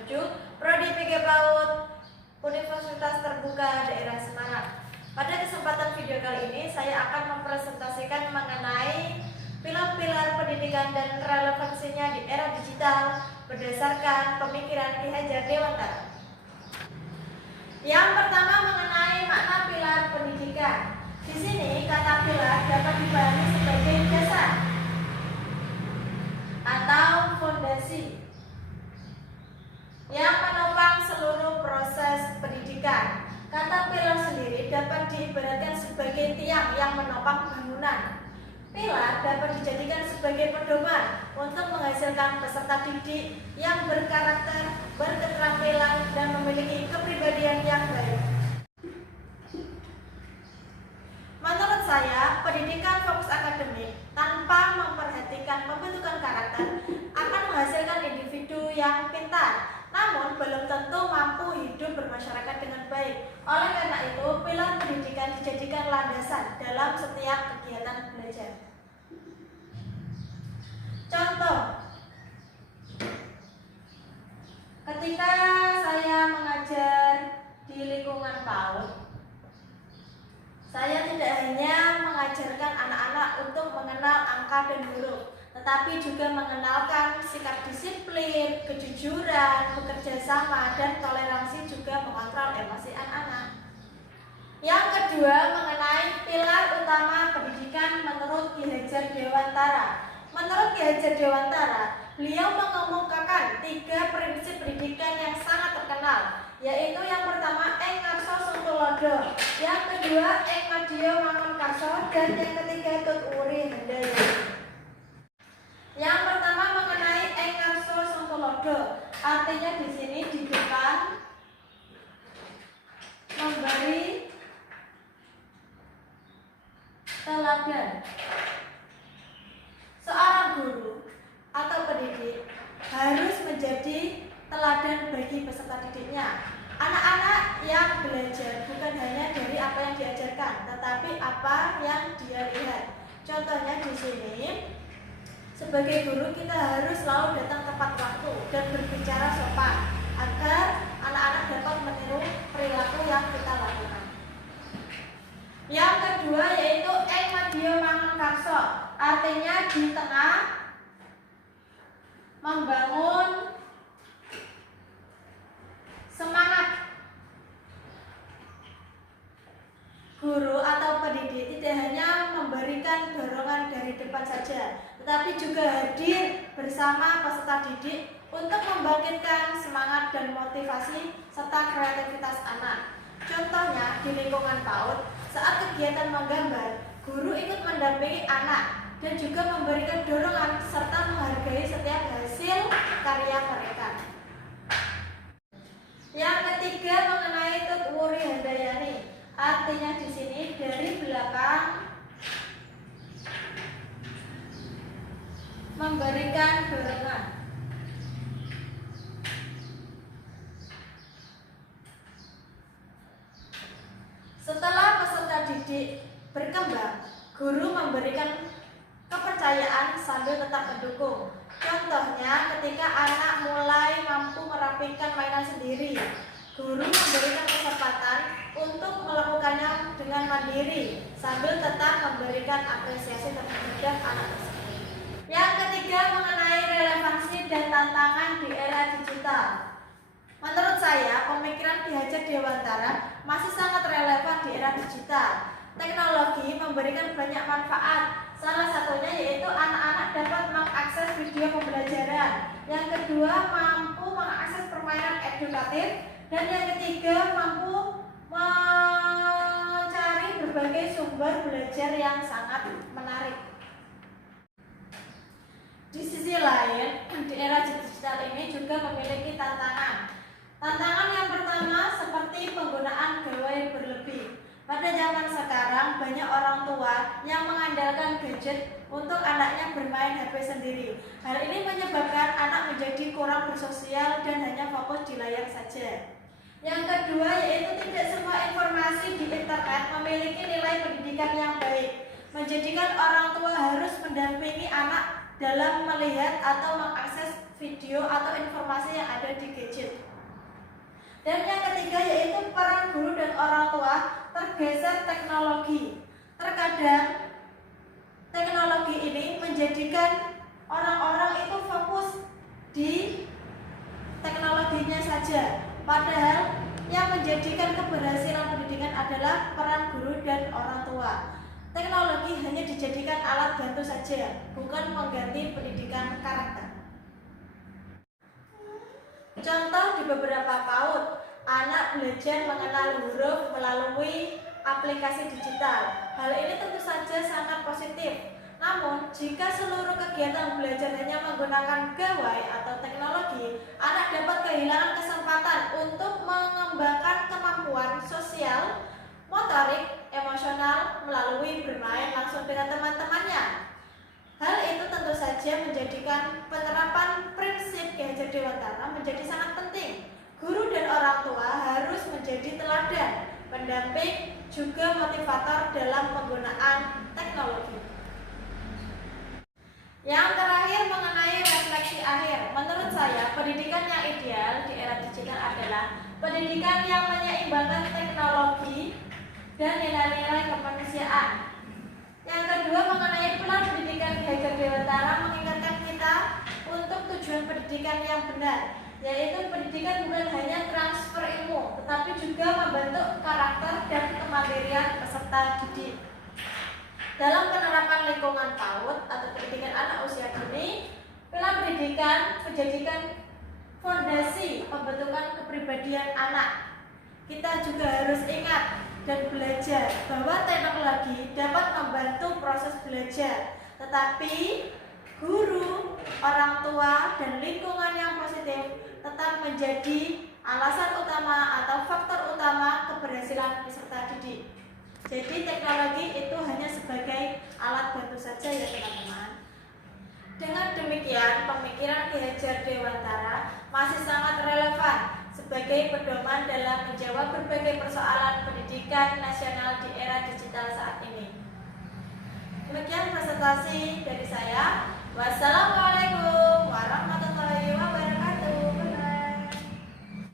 menuju Prodi PG PAUD Universitas Terbuka Daerah Semarang. Pada kesempatan video kali ini saya akan mempresentasikan mengenai pilar-pilar pendidikan dan relevansinya di era digital berdasarkan pemikiran Ki Hajar Dewantara. Yang pertama mengenai makna pilar pendidikan. Di sini kata pilar dapat dipahami sebagai dasar atau fondasi yang menopang seluruh proses pendidikan. Kata pilar sendiri dapat diibaratkan sebagai tiang yang menopang bangunan. Pilar dapat dijadikan sebagai pedoman untuk menghasilkan peserta didik yang berkarakter, berketerampilan, dan memiliki kepribadian yang baik. Menurut saya, pendidikan fokus akademik tanpa memperhatikan pembentukan karakter akan menghasilkan individu yang pintar, namun belum tentu mampu hidup bermasyarakat dengan baik. Oleh karena itu, pilar pendidikan dijadikan landasan dalam setiap kegiatan belajar. Contoh, ketika saya mengajar di lingkungan PAUD, saya tidak hanya mengajarkan anak-anak untuk mengenal angka dan huruf, tetapi juga mengenalkan sikap disiplin, kejujuran, bekerja sama, dan toleransi, juga mengontrol emosi anak-anak. Yang kedua, mengenai pilar utama pendidikan menurut Ki Hajar Dewantara. Menurut Ki Hajar Dewantara, beliau mengemukakan 3 prinsip pendidikan yang sangat terkenal, yaitu yang pertama Eng Ngarso Sungtulodo, yang kedua Eng Madya Mangunkarso, dan yang ketiga Tut Wuri Handayani. Yang pertama mengenai Eng Ngarso Sungtulodo, artinya di sini di depan memberi teladan. Seorang guru atau pendidik harus menjadi teladan bagi peserta didiknya. Anak-anak yang belajar bukan hanya dari apa yang diajarkan, tetapi apa yang dia lihat. Contohnya di sini, sebagai guru kita harus selalu datang tepat waktu dan berbicara sopan agar anak-anak dapat meniru perilaku yang kita lakukan. Yang kedua yaitu Eng Madya Mangunkarso, artinya di tengah membangun semangat. Guru atau pendidik tidak hanya memberikan dorongan dari depan saja, tetapi juga hadir bersama peserta didik untuk membangkitkan semangat dan motivasi serta kreativitas anak. Contohnya di lingkungan PAUD, saat kegiatan menggambar, guru ikut mendampingi anak dan juga memberikan dorongan serta menghargai setiap hasil karya mereka. Yang ketiga mengenai Tut Wuri Handayani, artinya di sini dari belakang memberikan dorongan. Setelah peserta didik berkembang, guru memberikan kepercayaan sambil tetap mendukung. Contohnya ketika anak mulai mampu merapikan mainan sendiri, guru memberikan kesempatan untuk melakukannya dengan mandiri sambil tetap memberikan apresiasi terhadap anak tersebut. Yang ketiga mengenai relevansi dan tantangan di era digital. Menurut saya, pemikiran Ki Hajar Dewantara masih sangat relevan di era digital. Teknologi memberikan banyak manfaat. Salah satunya yaitu anak-anak dapat mengakses video pembelajaran. Yang kedua, mampu mengakses permainan edukatif. Dan yang ketiga, mampu mencari berbagai sumber belajar yang sangat menarik. Di sisi lain, di era digital ini juga memiliki tantangan. Tantangan yang pertama seperti penggunaan gawai berlebih. Pada zaman sekarang banyak orang tua yang mengandalkan gadget untuk anaknya bermain HP sendiri. Hal ini menyebabkan anak menjadi kurang bersosial dan hanya fokus di layar saja. Yang kedua yaitu tidak semua informasi di internet memiliki nilai pendidikan yang baik, menjadikan orang tua harus mendampingi anak dalam melihat atau mengakses video atau informasi yang ada di gadget. Dan yang ketiga yaitu peran guru dan orang tua tergeser teknologi. Terkadang teknologi ini menjadikan orang-orang itu fokus di teknologinya saja, padahal yang menjadikan keberhasilan pendidikan adalah peran guru dan orang tua. Teknologi hanya dijadikan alat bantu saja, bukan mengganti pendidikan karakter. Contoh di beberapa PAUD, anak belajar mengenal huruf melalui aplikasi digital. Hal ini tentu saja sangat positif. Namun, jika seluruh kegiatan belajar hanya menggunakan gawai atau teknologi, anak dapat kehilangan kesempatan untuk mengembangkan kemampuan sosial, motorik, emosional melalui bermain langsung dengan teman-temannya. Hal itu tentu saja menjadikan penerapan prinsip Ki Hajar Dewantara menjadi sangat penting. Guru dan orang tua harus menjadi teladan, pendamping, juga motivator dalam penggunaan teknologi. Yang terakhir mengenai refleksi akhir, menurut saya pendidikan yang ideal di era digital adalah pendidikan yang menyeimbangkan teknologi dan nilai-nilai kemanusiaan. Yang kedua mengenai peran pendidikan Ki Hajar Dewantara mengingatkan kita untuk tujuan pendidikan yang benar, yaitu pendidikan bukan hanya transfer ilmu, tetapi juga membentuk karakter dan kemandirian peserta didik. Dalam penerapan lingkungan PAUD atau pendidikan anak usia dini, pilar pendidikan menjadikan fondasi pembentukan kepribadian anak. Kita juga harus ingat dan belajar bahwa teknologi dapat membantu proses belajar, tetapi guru, orang tua, dan lingkungan yang positif tetap menjadi alasan utama atau faktor utama keberhasilan peserta didik. Jadi teknologi itu hanya sebagai alat bantu saja ya teman-teman. Dengan demikian, pemikiran Ki Hajar Dewantara masih sangat relevan sebagai pedoman dalam menjawab berbagai persoalan pendidikan nasional di era digital saat ini. Demikian presentasi dari saya. Wassalamualaikum warahmatullahi wabarakatuh.